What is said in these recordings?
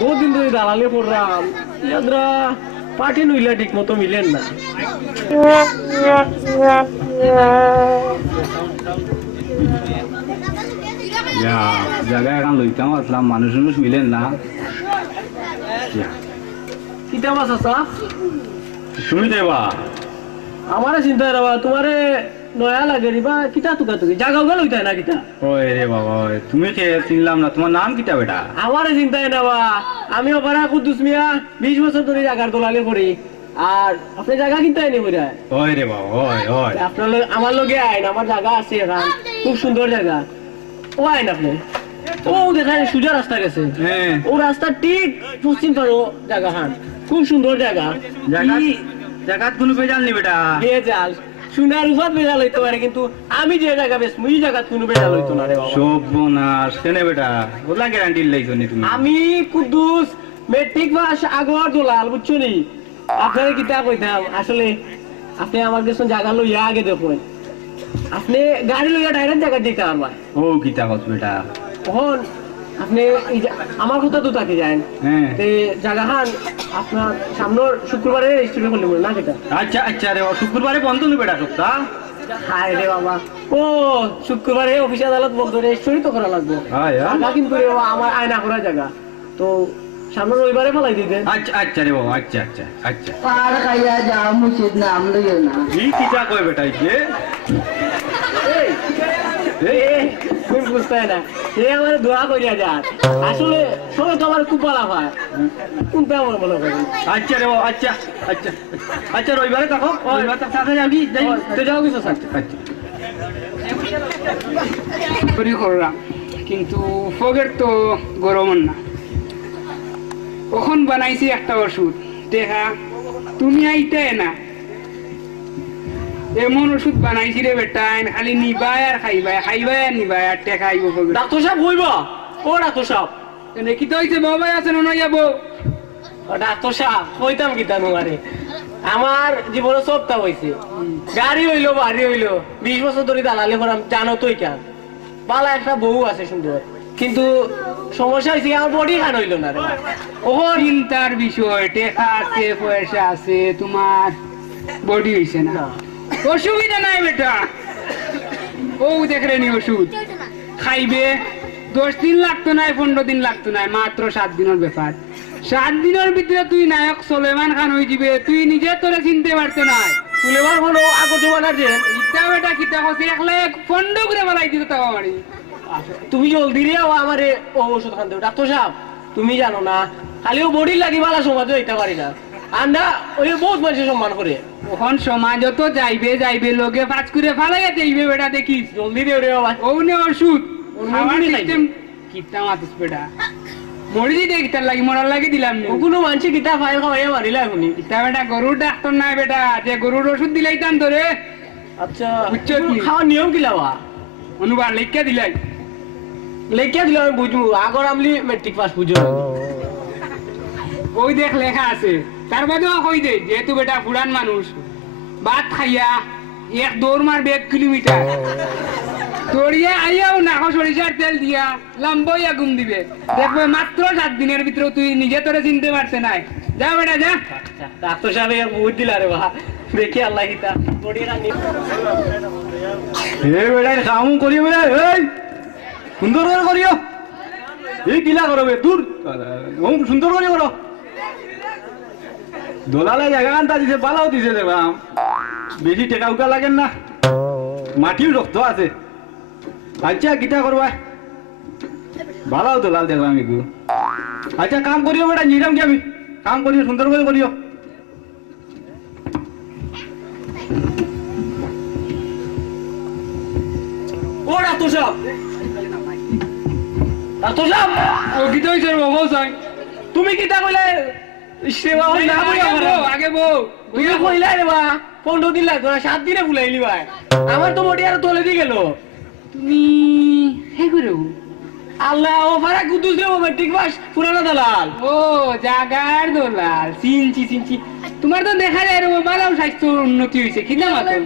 বহুত দিন ধরে দালালে পড়লাম, ইয়াদরা পার্টি নইলা ঠিক মতো মিলেন না। জায়গা এখন লইতাম আসলাম, মানুষ মানুষ মিলেন না। কিতা মাছ আসা শুনি দেবা আমারে চিন্তা রাবা তোমারে নয়া লাগে রিবা কিতা তুকা তুকি জাগা উগা লইতা না কিতা। ওই রে বাবা, ওই তুমি কে চিনলাম না, তোমার নাম কিটা বেটা? আমারে চিন্তায় নেওয়া, আমি ওপারা কুদ্দুস মিয়া 20 বছর ধরে জাগার দলালি করি। আর আপনি জায়গা কিনতে আইনি বইরা ওই রে বাবা, ওই ওই আপনার আমার লগে আইন, আমার জায়গা আছে এখান, খুব সুন্দর জায়গা। ও আইন আপনি, ও দেখেন সোজা রাস্তা গেছে, হ্যাঁ ও রাস্তা ঠিক পশ্চিম পারো জায়গা খান, খুব সুন্দর জায়গা। জায়গা কোনো বেজাল নি বেটা। বেজাল সোনার উপর বেজাল হইতে পারে, কিন্তু আমি যে জায়গা বেশ মুই জায়গা কোনো বেজাল হইতো না রে বাবা। সব বোনাস কেনে বেটা, ওলা গ্যারান্টি লাইছো নি তুমি? আমি কুদ্দুস মেট্রিক পাস আগর দলাল বুঝছো নি। আপনার কিতা কইতাম আসলে, আপনি আমার কাছে জায়গা লইয়া আগে দেখুন, আপনি গাড়ি লইয়া ডাইরেক্ট জায়গা দিতে পারবা। ও কিতা কস বেটা? তখন আপনি আমার কথা তো তাকে যান, হ্যাঁ জায়গা খান আপনার সামনের শুক্রবারে রেজিস্ট্রেশন করলে না কেটা। আচ্ছা আচ্ছা রে, শুক্রবারে বন্ধ নি বেটা সপ্তাহ? হায় রে বাবা, ও শুক্রবারে অফিস আদালত বন্ধ, রেজিস্ট্রি তো করা লাগবে। হ্যাঁ জায়গা কিন্তু রে বাবা আমার আয়না করা জায়গা, তো সামনের রবিবারে ফেলাই দিতেন। আচ্ছা আচ্ছা রে বাবা, আচ্ছা আচ্ছা আচ্ছা। পার খাইয়া যাও মুছিদ নাম লইও না। এই কিটা কয় বেটা যে? তুমি বুঝতে না, সে আমার দোয়া করিয়া যান। আসলে সবাই তো আমার খুব ভালো হয়, কোনটা আমার মনে করেন। আচ্ছা রে বাবা, আচ্ছা আচ্ছা আচ্ছা, রবিবারে থাকো, রবিবার থাক সাথে যাবি যাই তো যাও কিছু স্যার। আচ্ছা। করি করলাম, কিন্তু ফগের তো গরম না। কখন বানাইছি একটা ওষুধ দেখা, তুমি আইতে না এমন ওষুধ বানাইছি রে বেটা, খালি নিবাই আর খাইবাই, খাইবাই আর নিবাই আর টেকা আইব ফগের। ডাক্তার সাহেব হইব, ও ডাক্তার সাহেব, কি তো হইছে বাবাই আছে না যাবো? ডাক্তার সাহেব কইতাম কিতা নুমারে, আমার জীবনে সবটা হয়েছে, গাড়ি হইলো বাড়ি হইলো, 20 বছর ধরে দালালি করাম, জানো তুই কেন বালা একটা বউ আছে সুন্দর, কিন্তু সমস্যা হয়েছে আমার বডি খান হইলো না রে। ও চিন্তার বিষয়, টেকা আছে পয়সা আছে, তোমার বডি হইছে না। অসুবিধা নাই বেটা, ও দেখলে নি ওষুধ খাইবে, 10 দিন লাগতো নাই, 15 দিন লাগতো নাই, মাত্র 7 দিনের ব্যাপার। 7 দিনের ভিতরে তুই নায়ক সুলেমান খান হয়ে যাবে, তুই নিজে তোরে চিনতে পারতো না। সুলেমান কোনো আগত জমানার যে ইটা বেটা কিতা কছে, একলা 15 করে বানাই দিত তাও আমারই। তুমি জলদি রে আমারে ও ওষুধ খান দেবো। ডাক্তার সাহেব তুমি জানো না, খালি ও বডি লাগি বালা সমাজে হইতে পারি না, আমরা ওই বহুত মানুষের সম্মান করে। ওখন সমাজ তো যাইবে যাইবে, লোকে পাঁচ করে ফালাইয়া যাইবে বেটা, দেখিস জলদি রে রে বাবা। ও নে ওষুধ অন্য আমার জিনিস সিস্টেম কিতা মাতিস বেটা, মরি দিতে কিতার লাগি মরার লাগি দিলাম নি। কোনো মানুষ কিতা ফাইল খাওয়াইয়া মারিলা এখনই। কিতা বেটা গরুর ডাক্তার নাই বেটা, যে গরুর ওষুধ দিলাইতাম তোরে, আচ্ছা বুঝছো কি? খাওয়ার নিয়ম কি লাবা? অনুবার লেখা দিলাই। লেখিয়া দিলে আমি বুঝবো, আগর আমলি মেট্রিক পাস বুঝো। ওই দেখ লেখা আছে, তার বাদেও কই দে, যেহেতু বেটা পুরান মানুষ, ভাত খাইয়া এক দৌড় মারবে 1 কিলোমিটার, দৌড়িয়া আইয়াও নাকো সরিষার তেল দিয়া লম্বইয়া ঘুম দিবে, দেখবে মাত্র 7 দিনের ভিতরে তুই নিজে তোরে চিনতে পারছে নাই। যা বেটা যা। ডাক্তার সাহেব বুঝ দিলা রে বা, দেখি আল্লাহ কিতা বডি রানি। এ বেটা কাম করিও বেটা, এই সুন্দর করে করিও, এই কিলা করবে দূর, সুন্দর করে করো। দোলালে জায়গা আনতা দিছে, বালাও দিছে দেখলাম, বেশি টেকা উকা লাগেন না, মাটিও রক্ত আছে। আচ্ছা কিটা করবা, বালাও দোলাল দেখলাম একটু। আচ্ছা কাম করিও বেটা, নিলাম কি আমি, কাম করিও সুন্দর করে করিও। ও ডাক্তার সাহেব, ডাক্তার সাহেব ও কিতা হইছে রে বাবা সাই, তুমি কিতা কইলে সেবা হই না বই আমার আগে বউ তুমি কইলা রে বা 15 দিন লাগতো না, 7 দিনে ফুলাইলি ভাই, আমার তো বডি আর তোলে দি গেল। তুমি হে করো আল্লাহ ও ফারা কুদ্দুস রে মেট্রিক পাস পুরানো দালাল। ও জাগার দোলাল, চিনছি চিনছি, তোমার তো দেখা যায় রে বালাও স্বাস্থ্য উন্নতি হইছে, কিনা মাতন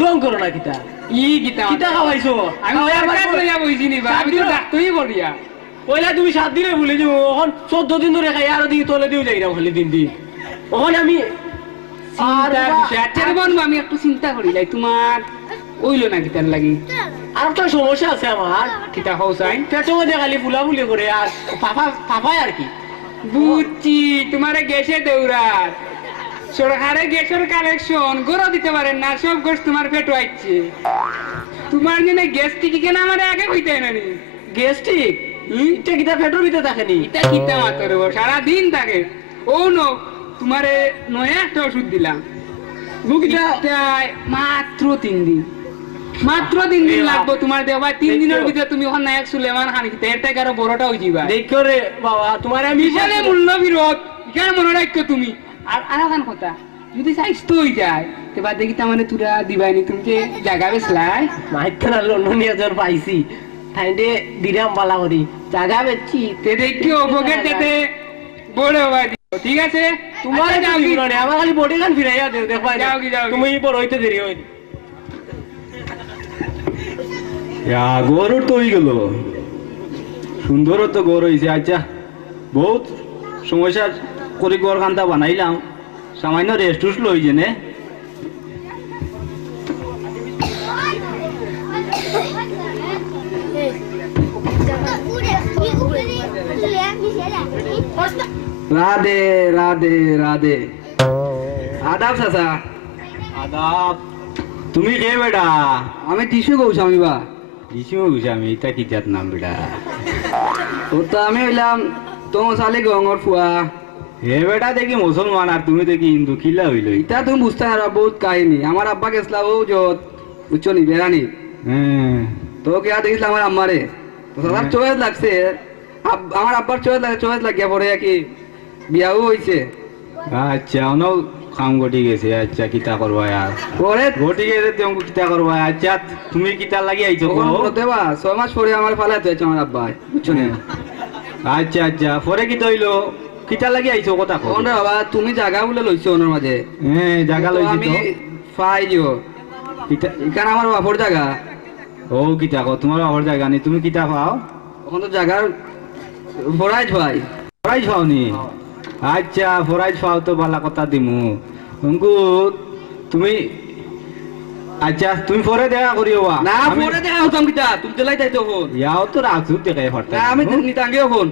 ডং করো না কিতা ই কিতা কিতা খাওয়াইছো? আমি ডাক্তার লইয়া বইছি নি বা, আমি তো ডাক্তারই করিয়া। পয়লা তুমি 7 দিনে ভুলে যাবো এখন 14 দিন ধরে খাই আরো দিকে তলে দিও যাইরাম খালি দিন দিন ওখানে আমি চিন্তার বিষয়। আচ্ছা রে বন্ধু, আমি একটু চিন্তা করি লাই, তোমার ওইলো না কিতার লাগি? আর একটা সমস্যা আছে আমার কিতা হও চাই? পেটের মধ্যে খালি ফুলাফুলি করে আর ফাফায় আর কি বুঝছি, তোমার গ্যাসে দৌড়ার সরকারে গ্যাসের কালেকশন গড়া দিতে পারেন না, সব গোস তোমার পেট আইছে। তোমার জন্য গ্যাস টিকি কেন আমার আগে কইতে না নি? গ্যাস্ট্রিক এটা কিতা পেটের ভিতরে থাকেনি এটা কিতা মাত্র সারাদিন থাকে। ও নো, তোমারে নয়া একটা ওষুধ দিলাম, এটায় মাত্র 3 দিন, মাত্র 3 দিন লাগবে তোমার দেওয়া। 3 দিনের ভিতরে তুমি ওখানে এক সুলেমান খান খেতে এর থেকে আরো বড়টা হয়ে যাবা। দেখো রে বাবা তোমার আমি বিশালে মূল্য বিরোধ এখানে মনে রাখছো তুমি। আর আরো খান কথা, যদি স্বাস্থ্য হয়ে যায় এবার দেখি তার মানে তুরা দিবাইনি, তুমি যে জায়গা বেসলাই মাইকখানা লন্ডন নিয়ে যাওয়ার পাইছি তাইলে দিরাম বালা করি জায়গা বেচছি তে দেখি অপকেট যেতে বড় হওয়া দিও, ঠিক আছে? তোমার আচ্ছা, যাও কি? আমার খালি বডি গান ফিরাইয়া দেও দেখবা যাও কি, যাও কি। তুমি বড় হইতে দেরি হয় গরুর তো হয়ে গেল, সুন্দরও তো গরু হয়েছে। আচ্ছা বহুত সমস্যা করে গড় কান্তা বানাইলাম, সামান্য রেস্ট টুস্ট লই জেনে। রাধে রাধে রাধে। আদাব চাচা। আদাব। তুমি কে বেটা? আমি টিসু গোস্বামী বা। টিসু গোস্বামী এটা কি জাত নাম বেটা? ও তো আমি হইলাম তোমার সালে গঙ্গর ফুয়া। হে বেটা দেখি মুসলমান আর তুমি দেখি হিন্দু, কিলা হইল? এটা তুমি বুঝতে পারো, বহুত কাহিনী। আমার আব্বা গেছিলাম ও যত বুঝছো নি বেড়ানি, তো কে দেখিছিলাম আমার আম্মারে, সবার চয়েস লাগছে। আমার আব্বার চয়েস লাগিয়া পরে কি বিয়াও হয়েছে। আচ্ছা অনও কাম ঘটি গেছে। আচ্ছা কিতা করবা আর পরে ঘটি গেছে তুমি কিতা করবা? আচ্ছা তুমি কিতা লাগি আইছো দেবা? 6 মাস পরে আমার ফালাতে হয়েছে আমার আব্বা, বুঝছো না? আচ্ছা আচ্ছা পরে কি তৈলো কিতা লাগি আইছো কথা কো? ওরে বাবা তুমি জায়গা বলে লইছো ওনার মাঝে। হ্যাঁ জায়গা লইছি তো। ফাইলিও কিতা এখানে আমার বাপর জায়গা। ও কিতা কো তোমার বাপর জায়গা নি, তুমি কিতা পাও? ওখান তো জায়গার ফরাইজ ভাই। ফরাইজ পাওনি? আচ্ছা ফরাইজ পাও তো ভালো কথা দিমু অঙ্কু। তুমি আচ্ছা তুমি পরে দেখা করিও না? পরে দেখা হতাম কিতা তুমি চলাই যাইতো ফোন ইয়াও তো রাখছু দেখাই পারতা। আমি নিতাঙ্গিও ফোন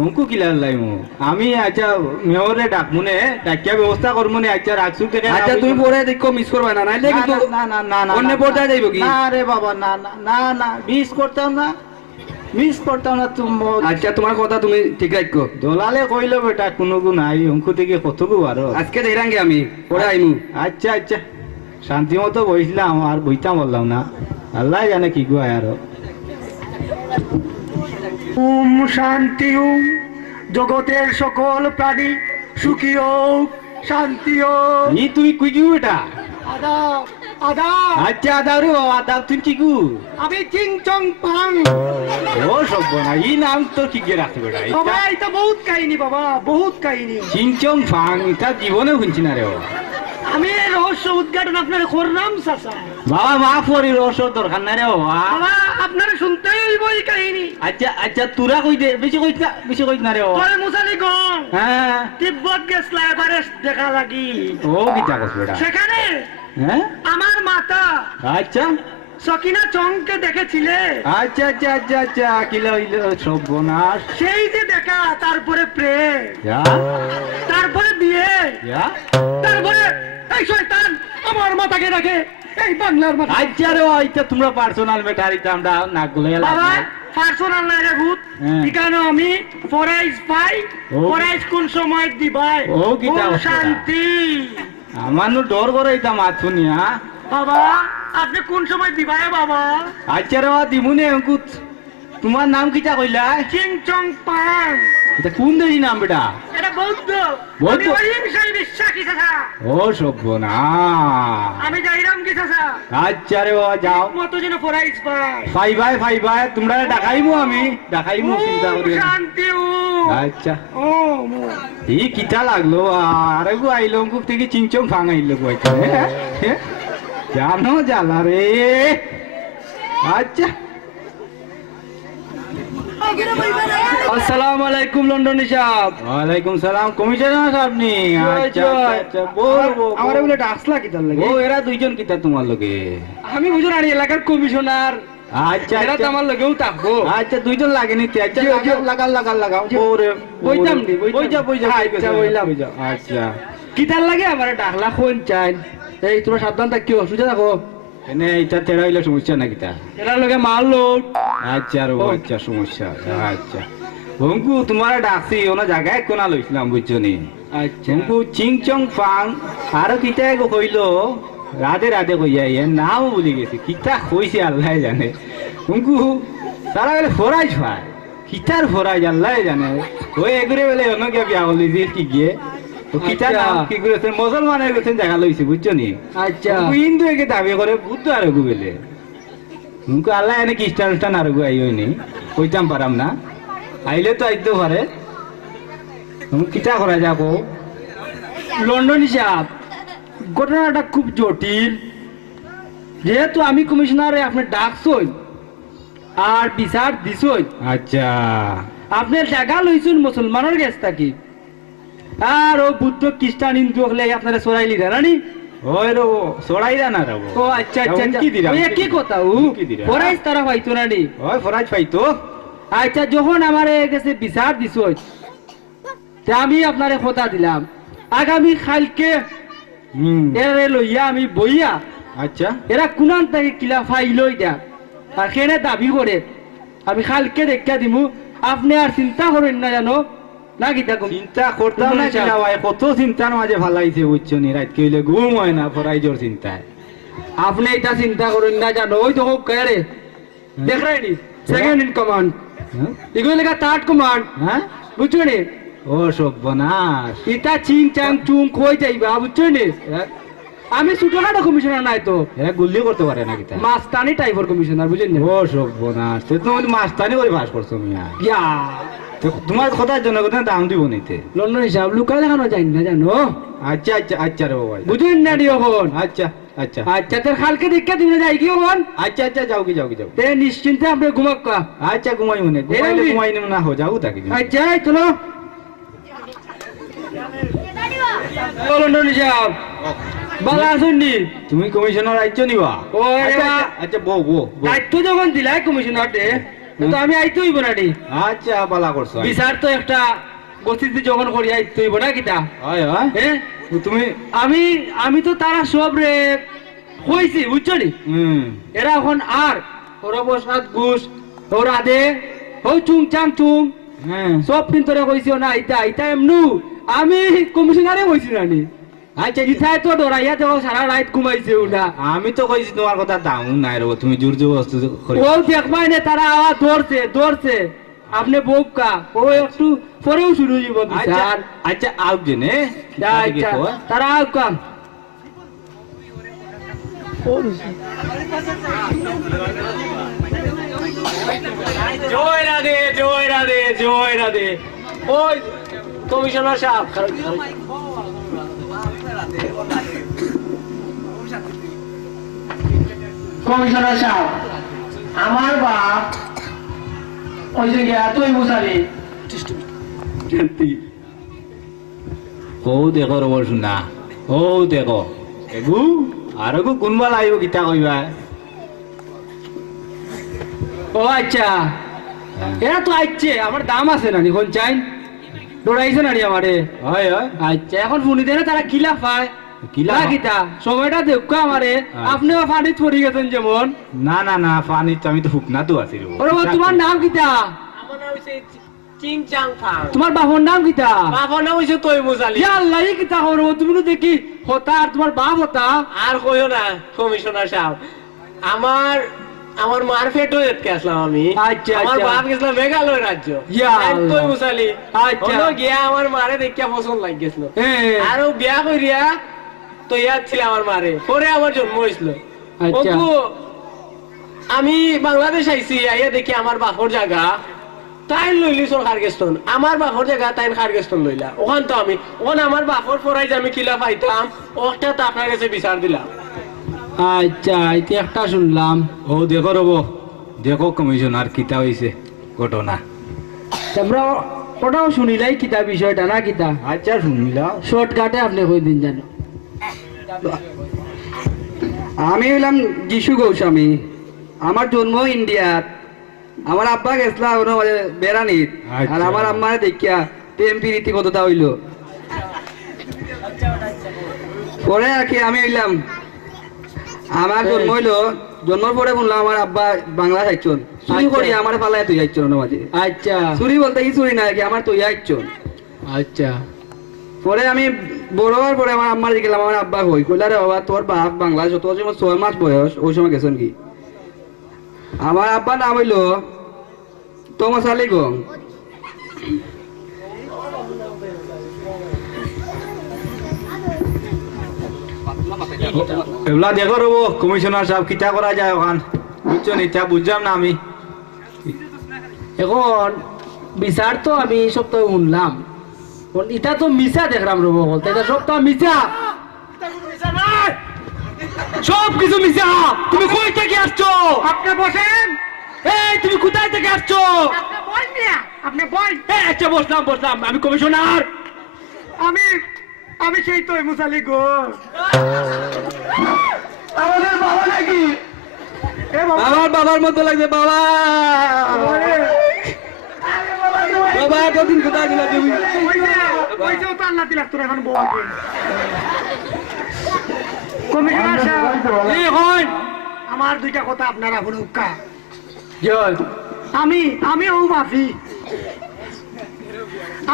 অঙ্কু কিলা লাইমু আমি। আচ্ছা মেয়রে ডাকমুনে ডাকিয়া ব্যবস্থা করমুনে। আচ্ছা রাখছু দেখে। আচ্ছা তুমি পরে দেখো মিস করবা না, নাইলে কিন্তু না না না না অন্য পর্যায়ে যাইব কি? না রে বাবা না না না না মিস করতাম না, মিস করতাম না তুমি। আচ্ছা তোমার কথা তুমি ঠিক রাখো। দলালে কইলো বেটা কোনো গু নাই অঙ্কু থেকে কতগু আরো আজকে দেখাঙ্গে আমি পরে আইমু। আচ্ছা আচ্ছা শান্তি মতো বইছিলাম আর বইতাম বললাম না, আল্লাহ জানে কি গো আরো। ওম শান্তি ওম। জগতের সকল প্রাণী সুখী হোক, শান্তি হোক। ই তুই কই গু বেটা? আদাব আদাব। আচ্ছা আদাব রে বাবা আদাব। তুই কি গু? আমি চিং চং পাং। ও সব না ই নাম তো কি গে রাখতে বেটা? বাবা এটা বহুত কাহিনী, বাবা বহুত কাহিনী। চিংচং ফাং এটা জীবনে শুনছি না রে বাবা। আমি এই রহস্য উদ্ঘাটন আপনার করলাম চাচা। বাবা মা পরি রস দরকার নাই রে বাবা। বাবা আপনারা শুনতেই হইব এই কাহিনী। আচ্ছা আচ্ছা তোরা কই দে, বেশি কইস না, বেশি কইস না রে বাবা। পরে মুসালিগণ হ্যাঁ তিব্বত গেছলা এভারেস্ট দেখা লাগি। ও কিতা কস বেটা? সেখানে হ্যাঁ আমার মাতা আচ্ছা সকিনা চংকে দেখেছিলে। আচ্ছা আচ্ছা আচ্ছা আচ্ছা কিলা হইল সব বনাস। সেই যে দেখা, তারপরে প্রেম, যা তারপরে বিয়ে, যা তারপরে এই শয়তান আমার মাথাকে রাখে এই বাংলার মাথা। আচ্ছা রে এটা তোমরা পার্সোনাল ম্যাটার এটা আমরা নাক গুলো বাবা পার্সোনাল না রে ভূত। হ্যাঁ। এখানে আমি ফরাইজ পাই। ও। ফরাইজ কোন সময় দিবাই? ও কিতা ওম অবস্থা? শান্তি। আমার নু ডর করে এটা মাত শুনিয়া। বাবা আপনি কোন সময় দিবাই বাবা? আচ্ছা রে বাবা দিমুনে অঙ্কুত। তোমার নাম কিটা কইলা? চিং চং পাং। এটা কোন দেশি নাম বেটা? এটা বৌদ্ধ। বৌদ্ধ? আমি অহিংসায় বিশ্বাসী চাচা। ও সর্বনা। আমি যাইরাম কি চাচা? আচ্ছা রে বাবা যাও। মতো যেন ফরাইজ পাই। ফাই ভাই তোমরা ডাকাইমু আমি ডাকাইমু চিন্তা ওম করি না। শান্তি ওম। আচ্ছা ওম ওম। এই কিটা লাগলো আরে গো আইলো অঙ্কুক থেকে চিংচং ফাং আইলো গো এখানে। জানো জ্বালা রে। আচ্ছা আসসালামু আলাইকুম লন্ডনী সাহেব। ওয়ালাইকুম সালাম, কমিশনার আপনি? আচ্ছা আচ্ছা, আমার বলে ডাকলা কি তার লাগে? ও এরা দুইজন কিতা তোমার লগে? আমি বুঝুন আর এলাকার কমিশনার, আচ্ছা এরা তো আমার লগেও থাকবো। আচ্ছা, দুইজন লাগেনি তে? আচ্ছা লাগাও ওরে বইতাম নি, বইজা আচ্ছা বইলাম। আচ্ছা, কি তার লাগে আমার ডাকলা কোন চাই? এই তোমরা সাবধান থাকিও, সুজা থাকো। এনে এটা তেরা হইলে সমস্যা না কিতা? এরা লগে মাল লোড। আচ্ছা আর আচ্ছা, সমস্যা আচ্ছা। বঙ্কু তোমার ডাকছি ওনা জায়গায় কোনা লইছিলাম বুঝছো নি? আচ্ছা বঙ্কু চিং চং ফাং আরো কিতা এগো কইলো, রাধে রাধে কইয়া এর নাম ভুলে গেছি, কিতা কইছে আল্লাহ জানে। বঙ্কু তারা বলে ফরাইজ ভাই, কিতার ফরাইজ আল্লাহ জানে। ওই এগুরে বলে অন্য কে বিয়া করলি যে কি গিয়ে ও কিতা আচ্ছা। নাম কি করেছে, মুসলমানের গেছেন জায়গা লইছে বুঝছো নি? আচ্ছা হিন্দু একে দাবি করে বুদ্ধ আর গু বেলে মুখ আল্লাহ এনে খ্রিস্টান উস্টান আর গু আইনি কইতাম পারাম না, আইলে তো আইতেও পারে। কিতা করা যাবো? লন্ডনী সাহেব, ঘটনাটা খুব জটিল। যেহেতু আমি কমিশনারে আপনি ডাকছই আর বিচার দিছই, আচ্ছা আপনি জায়গা লইছেন মুসলমানের কাছ থাকি, আর ও বুদ্ধ খ্রিস্টান হিন্দু হলে আপনারা সরাইলি রানি। ওই রো সরাইরা না রব। ও আচ্ছা আচ্ছা কি দিরা? ওই কি কথা ও কি দিরা? পরাইজ তারা পাইতো নানি। ওই ফরাজ পাইতো। আচ্ছা যখন আমার কাছে বিচার দিছই, তা আমি আপনারে কথা দিলাম আগামী কালকে এরে লইয়া আমি বইয়া আচ্ছা এরা কুনান থেকে কিলা ফাইলই দেয়া আর কেনে দাবি করে আমি কালকে দেখা দিমু। আপনি আর চিন্তা করেন না জানো না কি থাকুন? চিন্তা করতাম না কিনা ভাই, কত চিন্তার মাঝে ভালাইছে বুঝছো নি? রাত কইলে ঘুম হয় না ফরাইজর চিন্তায়। আপনি এটা চিন্তা করেন না জানো, ওই তো কে দেখ রাইনি সেকেন্ড ইন কমান্ড, হ্যাঁ? এগুলো লেখা থার্ড কমান্ড, হ্যাঁ বুঝছো নি? ও সর্বনাশ। এটা চিং চাং চুং কই যাইবা বুঝছো নি? আমি ছোটখাটো কমিশনার নাই তো, এরা গুল্লি করতে পারে না কিতা? মাস্তানি টাইপের কমিশনার, বুঝেন না? ও সর্বনাশ, তো তুমি মাস্তানি করে বাস করছো মিয়া। ইয়া তো তোমার কথার জন্য কথা দাম দিব নিতে। লন্ডন হিসাব লুকা দেখানো যায় না জানো, আচ্ছা আচ্ছা আচ্ছা রে বাবা। বুঝেন না নি এখন? আচ্ছা আচ্ছা আচ্ছা তোর কালকে দেখা দিনে যাই কি এখন? আচ্ছা আচ্ছা, যাও কি যাও কি যাও। তে নিশ্চিন্তে আপনি ঘুমাক্কা। আচ্ছা ঘুমাই মনে ঘুমাইলে ঘুমাই না হো, যাও থাকি। আচ্ছা চলো ও লন্ডন হিসাব বালা আসুন নি? তুমি কমিশনার রাজ্য নিবা? ও আচ্ছা এরা আচ্ছা, আচ্ছা বউ বউ বউ। দায়িত্ব যখন দিলাই কমিশনার দে, তো আমি আইতে হইব না নি? আচ্ছা বালা করছো। বিচার তো একটা গতিতে যখন করি আইতে হইব না কিতা? হয় হয়। হ্যাঁ তো তুমি আমি আমি তো তারা সব রে কইছি বুঝছো নি? এরা এখন আর ওরা বসাত ঘুষ ওরা দে ও চুং চাং চুং হ্যাঁ সব দিন তোরা কইছি না ইটা ইটা এমনু আমি কমিশনারে কইছি না নি। আচ্ছা ইথায় তো ডরাইয়া তো সারা রাত ঘুমাইছে ওটা। আমি তো কইছি তোমার কথা দাম নাই রে, তুমি জোর জবরদস্তি করে। ও দেখবাই না তারা আওয়াজ ধরছে ধরছে আপনি বউকা ও একটু পরেও শুরু হইব আচ্ছা বিচার। আচ্ছা আউ জেনে আচ্ছা, তারা আউকাম জয় রাধে জয় রাধে জয় রাধে। ওই কমিশনার সাহেব, কমিশনার সাহেব, আমার বাপ ওই যে গিয়া তুই মুসালি ও দেখো রব শুনা, ও দেখো এগু আর গু কোনবা লাইব কিতা কইবা। ও আচ্ছা এরা তো আইছে আমার দাম আছে নানি কোন চাই ডরাইছে নানি আমারে। হয় হয়। আচ্ছা এখন শুনি দেনা তারা কিলা পায় কিলা? কিতা সময়টা দেখো আমারে। আপনিও পানিত পড়ে গেছেন যেমন। না না না, পানি তো আমি তো হুকনা তো আছি রে। ওরে বাবা, তোমার নাম কিতা? আমার নাম হইছে চিং চাং ফাং। তোমার বাবার নাম কিতা? বাবার নাম হইছে তৈ মুসালি। ইয়া আল্লাহ এই কিতা করো তুমি তো দেখি হতা আর তোমার বাপ হতা। আর কইও না কমিশনার সাহেব, আমার আমার মার পেটও দেখতে আসলাম আমি। আচ্ছা, আমার আচ্ছা। বাপ গেছিল মেঘালয় রাজ্য। ইয়া আল্লাহ। তৈ মুসালি। আচ্ছা। হলো গিয়া আমার মারে দেখিয়া পছন্দ লাগ গেছিল। হ্যাঁ। আর ও বিয়া কইরিয়া তো ইয়াদ ছিল আমার মারে, পরে আমার জন্ম হয়েছিল। আচ্ছা। ওকু আমি বাংলাদেশ আইছি, আইয়া দেখি আমার বাপর জায়গা তাই লইলি সর খারগেস্তন। আমার বাপর জায়গা তাই খারগেস্তন লইলা। ওখান তো আমি ওখান আমার বাপর পরাই যে আমি কিলা পাইতাম ওটা তো আপনার কাছে বিচার দিলাম। আচ্ছা এটা একটা শুনলাম। ও দেখো রব, দেখো কমিশনার কিতা হইছে ঘটনা। আমরা ওটাও শুনিলাই কিতা বিষয়টা না কিতা আচ্ছা শুনিলাম শর্টকাটে আপনি কই দিন জানো। আমি হইলাম যিশু গোস্বামী, আমার জন্ম ইন্ডিয়াত, আমার আব্বা গেছিল বেড়ানিত, আর আচ্ছা। আমার আম্মারে দেখিয়া প্রেম প্রীতি কতটা হইল। পরে আর কি আমি হইলাম, আমার জন্ম হইলো, জন্মের পরে বললাম আমার আব্বা বাংলা খাইছন, চুরি করি আমার পালায় তুই যাইছন মাঝে। আচ্ছা চুরি বলতে কি চুরি না, কি আমার তুই যাইছন। আচ্ছা পরে আমি বড় হওয়ার পরে আমার আম্মার গেলাম, আমার আব্বা হই কইলা রে বাবা তোর বাপ বাংলাদেশ তোর যখন 6 মাস বয়স ওই সময় গেছেন কি। আমার আব্বার নাম হইল তোমাস আলী গং। এগুলা দেখো রব কমিশনার সাহেব কিতা করা যায় ওখান বুঝছো নি, তা বুঝলাম না আমি। এখন বিচার তো আমি এই সপ্তাহে শুনলাম, এখন এটা তো মিছা দেখলাম রব বলতে, এটা সপ্তাহ মিছা। সব কিছু মিশা। তুমি কই থেকে আসছো? আপনি বসেন, এই তুমি কোথায় থেকে আসছো? আপনি বই মিয়া, আপনি বই। এই আচ্ছা বসলাম বসলাম, আমি কমিশনার। আমি আমি সেই তো মুসালি গো। আমাদের বাবা নাকি? এ বাবা, আমার বাবার মতো লাগছে বাবা। ওরে, বাবা এতদিন কোথায় ছিল তুমি? ওই যে তো আল্লাহ দিলাক তোর এখন বউকে। কমিশনার সাহেব, এই হন আমার দুইটা কথা আপনারা হলো কা। জয় আমি ও মাফি,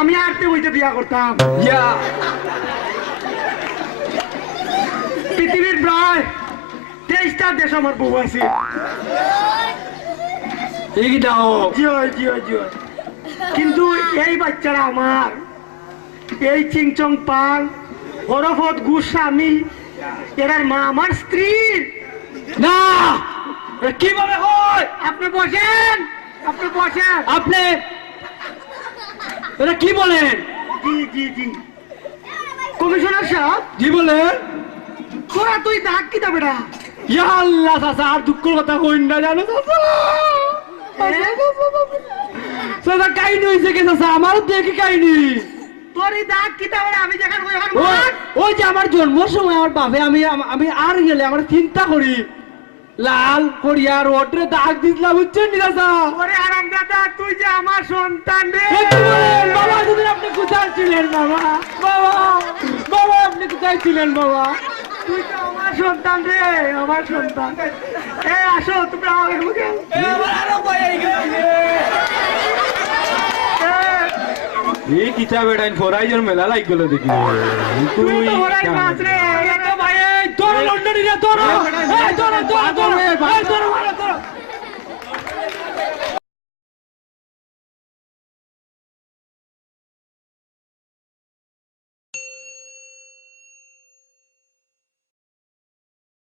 আমি আরতে বইতে বিয়া করতাম। ইয়া পৃথিবীর প্রায় 23টা দেশ আমার বউ আছে। এই কি দাও? জয় জয় জয়। কিন্তু এই বাচ্চারা আমার, এই চিংচং পাল হরফত গোস্বামী, এরার মা আমার স্ত্রী। না এ কিভাবে হয়? আপনি বসেন, আপনি বসেন। আপনি এটা কি বলেন? জি জি জি। কমিশনার সাহেব, কি বলেন? তোরা তুই দাগ কিতা বেটা? ইয়া আল্লাহ চাচা, আর দুঃখের কথা কইন না জানো চাচা। চাচা কাহিনী হয়েছে কে চাচা? আমারও দেখি কাহিনী। তোর এই দাগ কিতা বেটা? আমি যেখানে ওই এখন ওই- ওই যে আমার জন্মের সময় আমার বাপে আমি আর গেলে আমার চিন্তা করি লাল করিয়া রোডরে দাগ দিছিলাম, বুঝছেন নি দাদা? ওরে আরাম দাদা, তুই যে আমার সন্তান রে। এ কি বলেন? বাবা দুদিন আপনি কোথায় ছিলেন বাবা? বাবা বাবা আপনি কোথায় ছিলেন বাবা? তুই তো আমার সন্তান রে, আমার সন্তান। এ আসো তোমরা আমার মুখে। এই কিতা বেড়াইন ফরাইজের মেলা লাগ গেল দেখি। তুই তো ওরাই মাছ রে। তোর লন্ডনি রে তোর, এই তোর তোর তোর